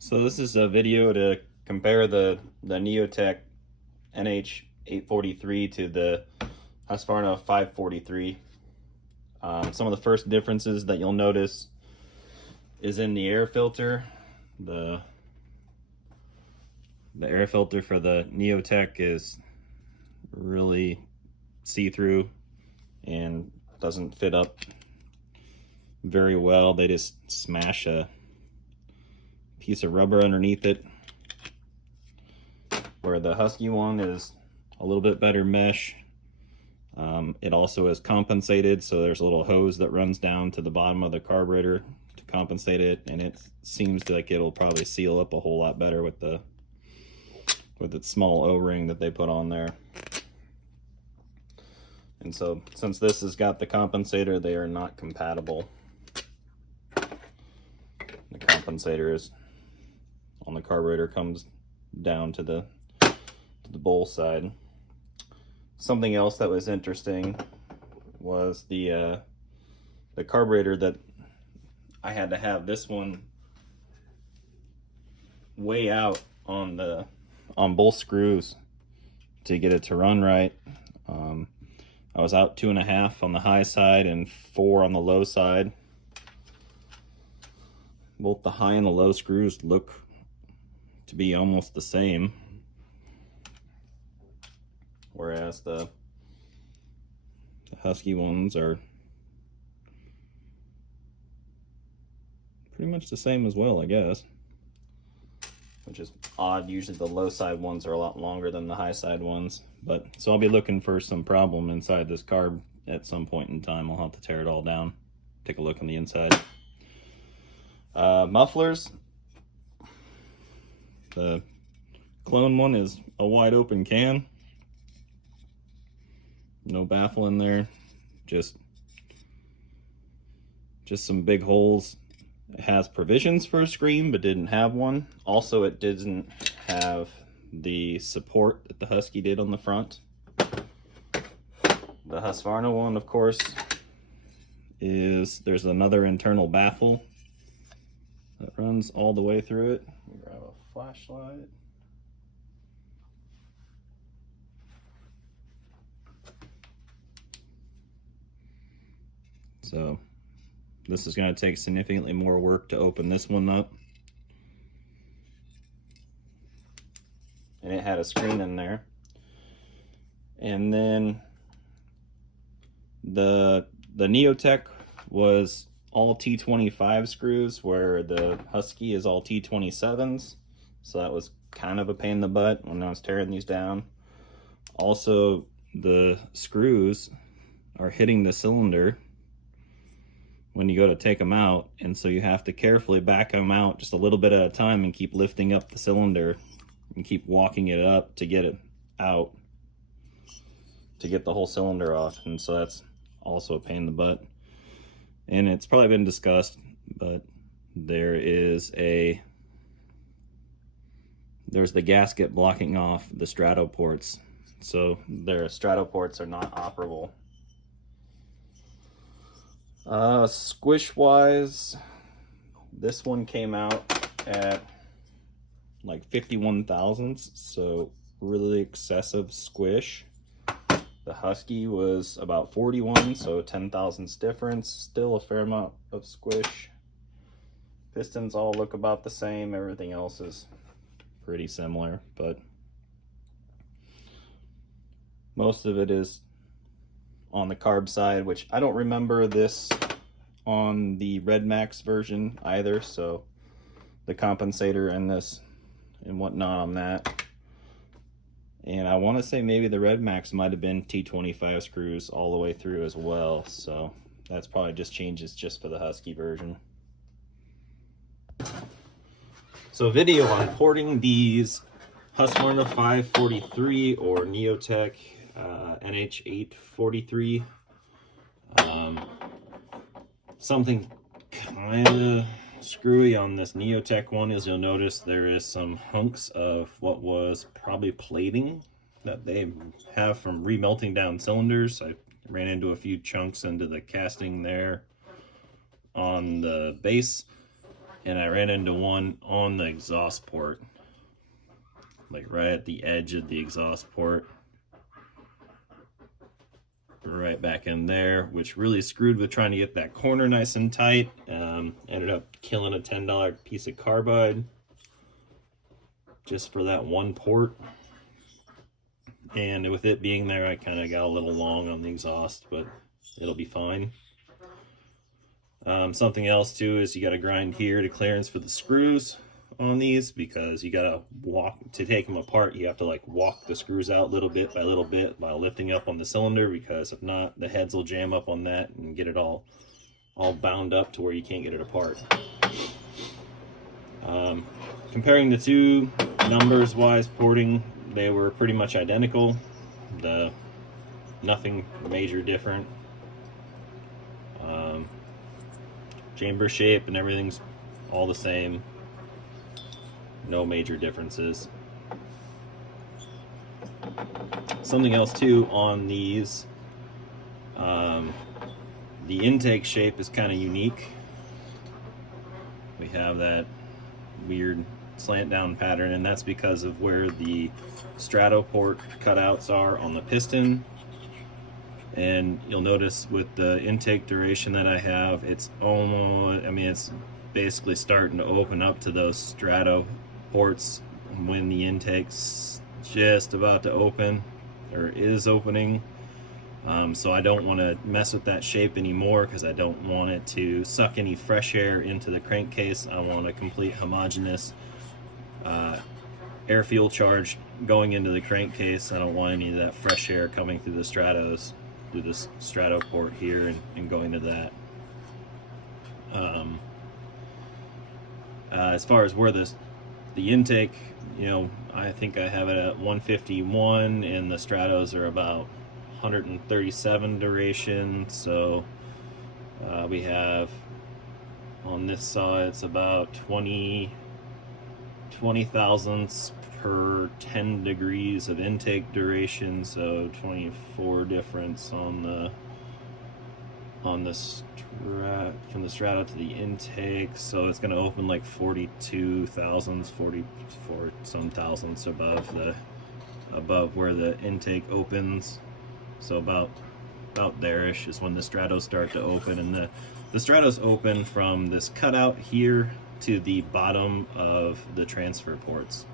So this is a video to compare the Neo-tec NH843 to the Husqvarna 543. Some of the first differences that you'll notice is in the air filter. The air filter for the Neo-tec is really see-through and doesn't fit up very well. They just smash a piece of rubber underneath it, where the Husky one is a little bit better mesh. It also is compensated, so there's a little hose that runs down to the bottom of the carburetor to compensate it, and it seems like it'll probably seal up a whole lot better with its small O-ring that they put on there. And so since this has got the compensator, they are not compatible. The compensator is on the carburetor, comes down to the bowl side. Something else that was interesting was the carburetor that I had to have this one way out on both screws to get it to run right. I was out 2.5 on the high side and 4 on the low side. Both the high and the low screws look to be almost the same, whereas the Husky ones are pretty much the same as well, I guess, which is odd. Usually the low side ones are a lot longer than the high side ones, but so I'll be looking for some problem inside this carb at some point in time. I'll have to tear it all down, take a look on the inside. Mufflers, the clone one is a wide open can, no baffle in there, just some big holes. It has provisions for a screen but didn't have one. Also, it didn't have the support that the Husky did on the front. The Husqvarna one, of course, there's another internal baffle that runs all the way through it. Let me grab a flashlight. So this is going to take significantly more work to open this one up. And it had a screen in there. And then the Neo-tec was all T25 screws, where the Husky is all T27s. So that was kind of a pain in the butt when I was tearing these down. Also, the screws are hitting the cylinder when you go to take them out, and so you have to carefully back them out just a little bit at a time and keep lifting up the cylinder and keep walking it up to get it out, to get the whole cylinder off. And so that's also a pain in the butt. And it's probably been discussed, but there's the gasket blocking off the strato ports, so their strato ports are not operable. Squish wise, this one came out at like 51 thousandths, so really excessive squish. The Husky was about 41, so 10 thousandths difference. Still a fair amount of squish. Pistons all look about the same. Everything else is pretty similar, but most of it is on the carb side, which I don't remember this on the Red Max version either, so the compensator and this and whatnot on that. And I want to say maybe the Red Max might have been T25 screws all the way through as well, so that's probably just changes just for the Husky version. So video on porting these Husqvarna 543 or Neo-tec NH843. Something kind of screwy on this Neo-tec one is you'll notice there is some hunks of what was probably plating that they have from remelting down cylinders. I ran into a few chunks into the casting there on the base, and I ran into one on the exhaust port, like right at the edge of the exhaust port, right back in there, which really screwed with trying to get that corner nice and tight. Ended up killing a $10 piece of carbide just for that one port. And with it being there, I kind of got a little long on the exhaust, but it'll be fine. Something else too is you got to grind here to clearance for the screws on these, because you got to to take them apart, you have to like walk the screws out little bit by lifting up on the cylinder, because if not, the heads will jam up on that and get it all bound up to where you can't get it apart. Comparing the two numbers wise, porting, they were pretty much identical. Nothing major different. Chamber shape and everything's all the same. No major differences. Something else too on these, the intake shape is kind of unique. We have that weird slant down pattern, and that's because of where the strato port cutouts are on the piston. And you'll notice with the intake duration that I have, it's almost, I mean, it's basically starting to open up to those strato ports when the intake's just about to open, or is opening. So I don't want to mess with that shape anymore, because I don't want it to suck any fresh air into the crankcase. I want a complete homogeneous air fuel charge going into the crankcase. I don't want any of that fresh air coming through the stratos, through this strato port here, and going to that. As far as where the intake, you know, I think I have it at 151, and the stratos are about 137 duration. So we have on this saw, it's about 20 thousandths per 10 degrees of intake duration, so 24 difference on the from the strato to the intake. So it's going to open like 42 thousandths, 44 some thousandths above where the intake opens. So about there-ish is when the stratos start to open, and the stratos open from this cutout here to the bottom of the transfer ports,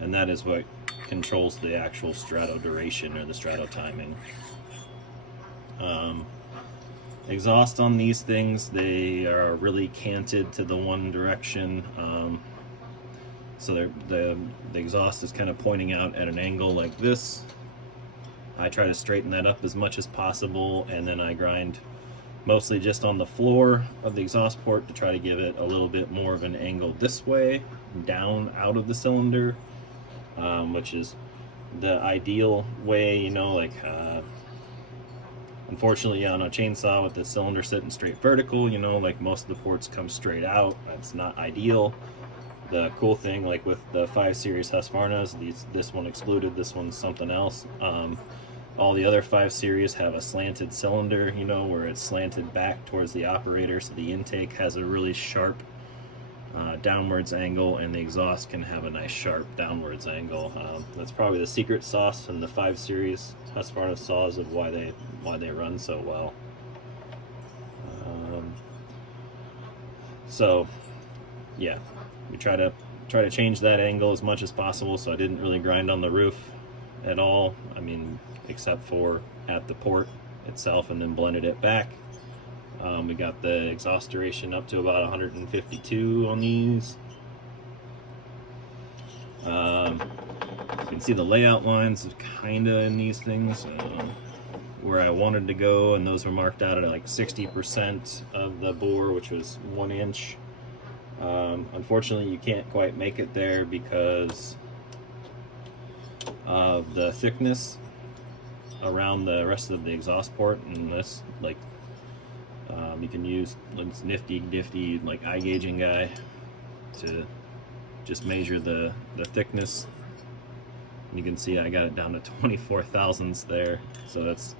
and that is what controls the actual strato duration or the strato timing. Exhaust on these things, they are really canted to the one direction, so the exhaust is kind of pointing out at an angle like this. I try to straighten that up as much as possible, and then I grind mostly just on the floor of the exhaust port to try to give it a little bit more of an angle this way, down out of the cylinder, which is the ideal way, you know, like unfortunately on a chainsaw with the cylinder sitting straight vertical, you know, like most of the ports come straight out. That's not ideal. The cool thing, like with the 5 Series Husqvarnas, this one excluded, this one's something else. All the other 5 Series have a slanted cylinder, you know, where it's slanted back towards the operator, so the intake has a really sharp downwards angle, and the exhaust can have a nice sharp downwards angle. That's probably the secret sauce in the 5 Series Husqvarna saws of why they run so well. So yeah, we try to change that angle as much as possible, so I didn't really grind on the roof at all. I mean, except for at the port itself, and then blended it back. We got the exhaust duration up to about 152 on these. You can see the layout lines kind of in these things where I wanted to go, and those were marked out at like 60% of the bore, which was 1 inch. Unfortunately, you can't quite make it there because of the thickness around the rest of the exhaust port, and this, like, you can use this nifty like eye gauging guy to just measure the thickness. You can see I got it down to 24 thousandths there, so that's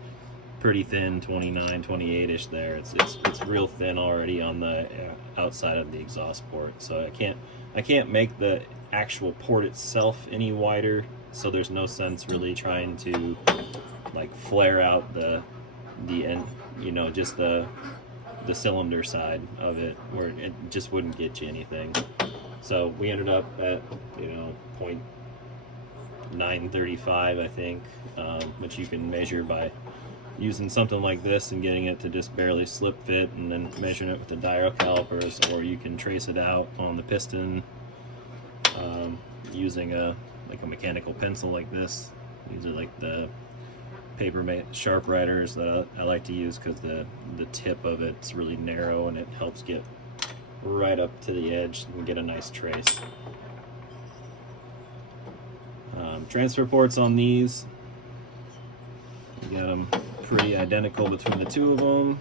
pretty thin, 29, 28-ish there. It's real thin already on the outside of the exhaust port. So I can't make the actual port itself any wider. So there's no sense really trying to like flare out the end, you know, just the cylinder side of it, where it just wouldn't get you anything. So we ended up at, you know, 0.935, I think, which you can measure by using something like this and getting it to just barely slip fit, and then measuring it with the gyro calipers, or you can trace it out on the piston using a mechanical pencil like this. These are like the paper sharp writers that I like to use, because the tip of it's really narrow and it helps get right up to the edge and get a nice trace. Transfer ports on these, you got them pretty identical between the two of them.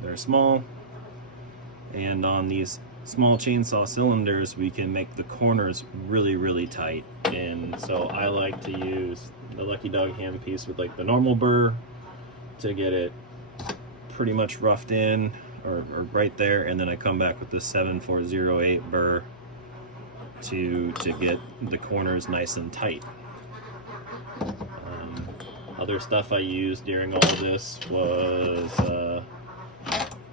They're small, and on these small chainsaw cylinders we can make the corners really tight, and so I like to use the Lucky Dog handpiece with like the normal burr to get it pretty much roughed in, or right there, and then I come back with the 7408 burr to get the corners nice and tight. Other stuff I used during all this was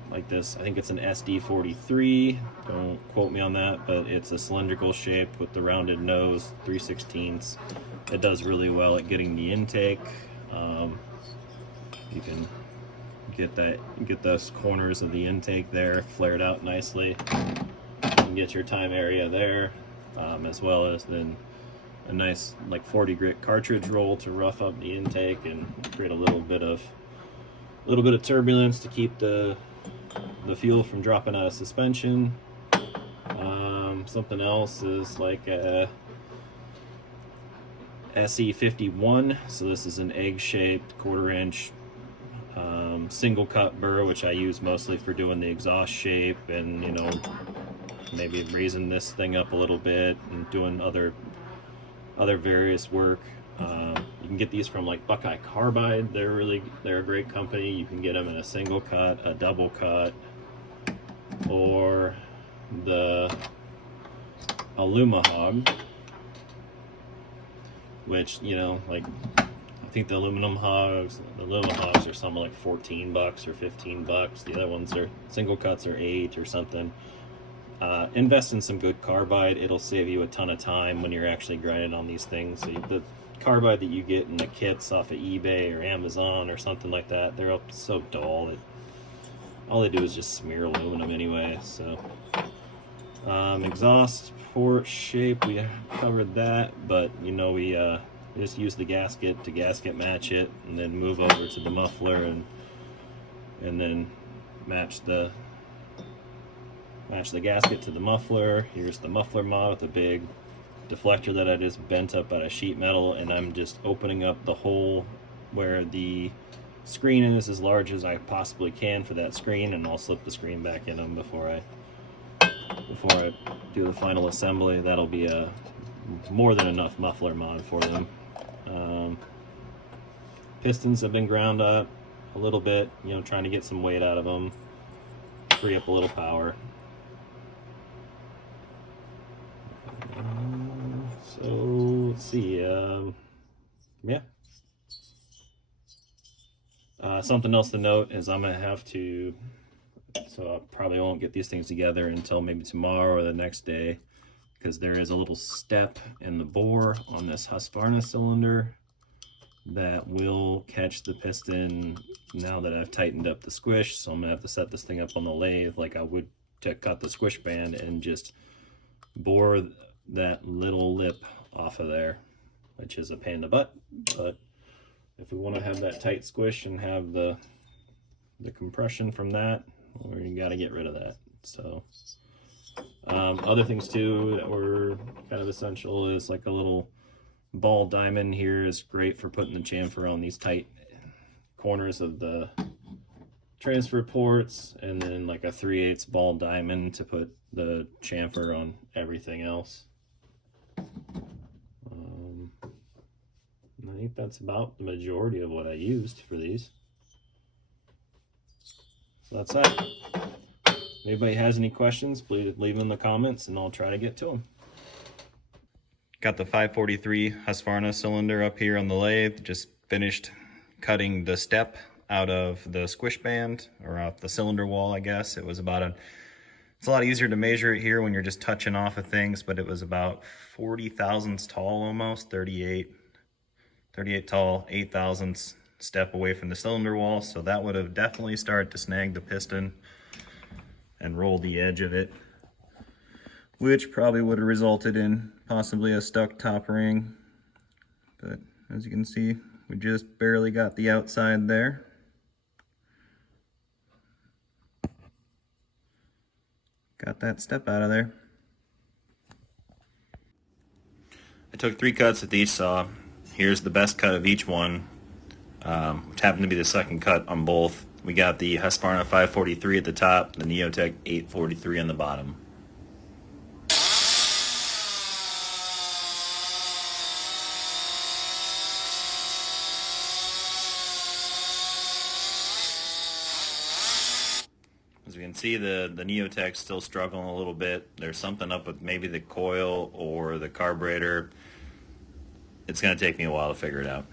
like this. I think it's an SD43. Don't quote me on that, but it's a cylindrical shape with the rounded nose, 3/16. It does really well at getting the intake. You can get those corners of the intake there flared out nicely, and get your time area there, as well as then a nice like 40 grit cartridge roll to rough up the intake and create a little bit of turbulence to keep the fuel from dropping out of suspension. Something else is like a SE51. So this is an egg-shaped 1/4 inch single cut burr, which I use mostly for doing the exhaust shape and, you know, maybe raising this thing up a little bit and doing other various work. You can get these from like Buckeye Carbide. They're a great company. You can get them in a single cut, a double cut, or the Alumahog, which, you know, like I think the Alumahawks are something like $14 or $15. The other ones are single cuts are $8 or something. Invest in some good carbide. It'll save you a ton of time when you're actually grinding on these things. So the carbide that you get in the kits off of eBay or Amazon or something like that, they're so dull that all they do is just smear aluminum anyway. So exhaust port shape, we covered that, but you know, we just use the gasket to gasket match it, and then move over to the muffler and then match the gasket to the muffler. Here's the muffler mod with a big deflector that I just bent up out of sheet metal, and I'm just opening up the hole where the screen is as large as I possibly can for that screen, and I'll slip the screen back in them before I do the final assembly. That'll be a more than enough muffler mod for them. Pistons have been ground up a little bit, you know, trying to get some weight out of them, free up a little power. So let's see, yeah. Something else to note is I'm gonna have to, so I probably won't get these things together until maybe tomorrow or the next day, because there is a little step in the bore on this Husqvarna cylinder that will catch the piston now that I've tightened up the squish. So I'm gonna have to set this thing up on the lathe like I would to cut the squish band, and just bore that little lip off of there, which is a pain in the butt. But if we want to have that tight squish and have the compression from that, we got to get rid of that. So other things too that were kind of essential is like a little ball diamond here is great for putting the chamfer on these tight corners of the transfer ports, and then like a 3/8 ball diamond to put the chamfer on everything else. think that's about the majority of what I used for these. So that's that. If anybody has any questions, please leave them in the comments and I'll try to get to them. Got the 543 Husqvarna cylinder up here on the lathe. Just finished cutting the step out of the squish band, or off the cylinder wall, I guess. It was about it's a lot easier to measure it here when you're just touching off of things, but it was about 40 thousandths tall almost, 38 tall, 8 thousandths step away from the cylinder wall. So that would have definitely started to snag the piston and roll the edge of it, which probably would have resulted in possibly a stuck top ring. But as you can see, we just barely got the outside there. Got that step out of there. I took 3 cuts at each saw. Here's the best cut of each one, which happened to be the second cut on both. We got the Husqvarna 543 at the top, the Neo-tec 843 on the bottom. As we can see, the Neo-tec's still struggling a little bit. There's something up with maybe the coil or the carburetor. It's going to take me a while to figure it out.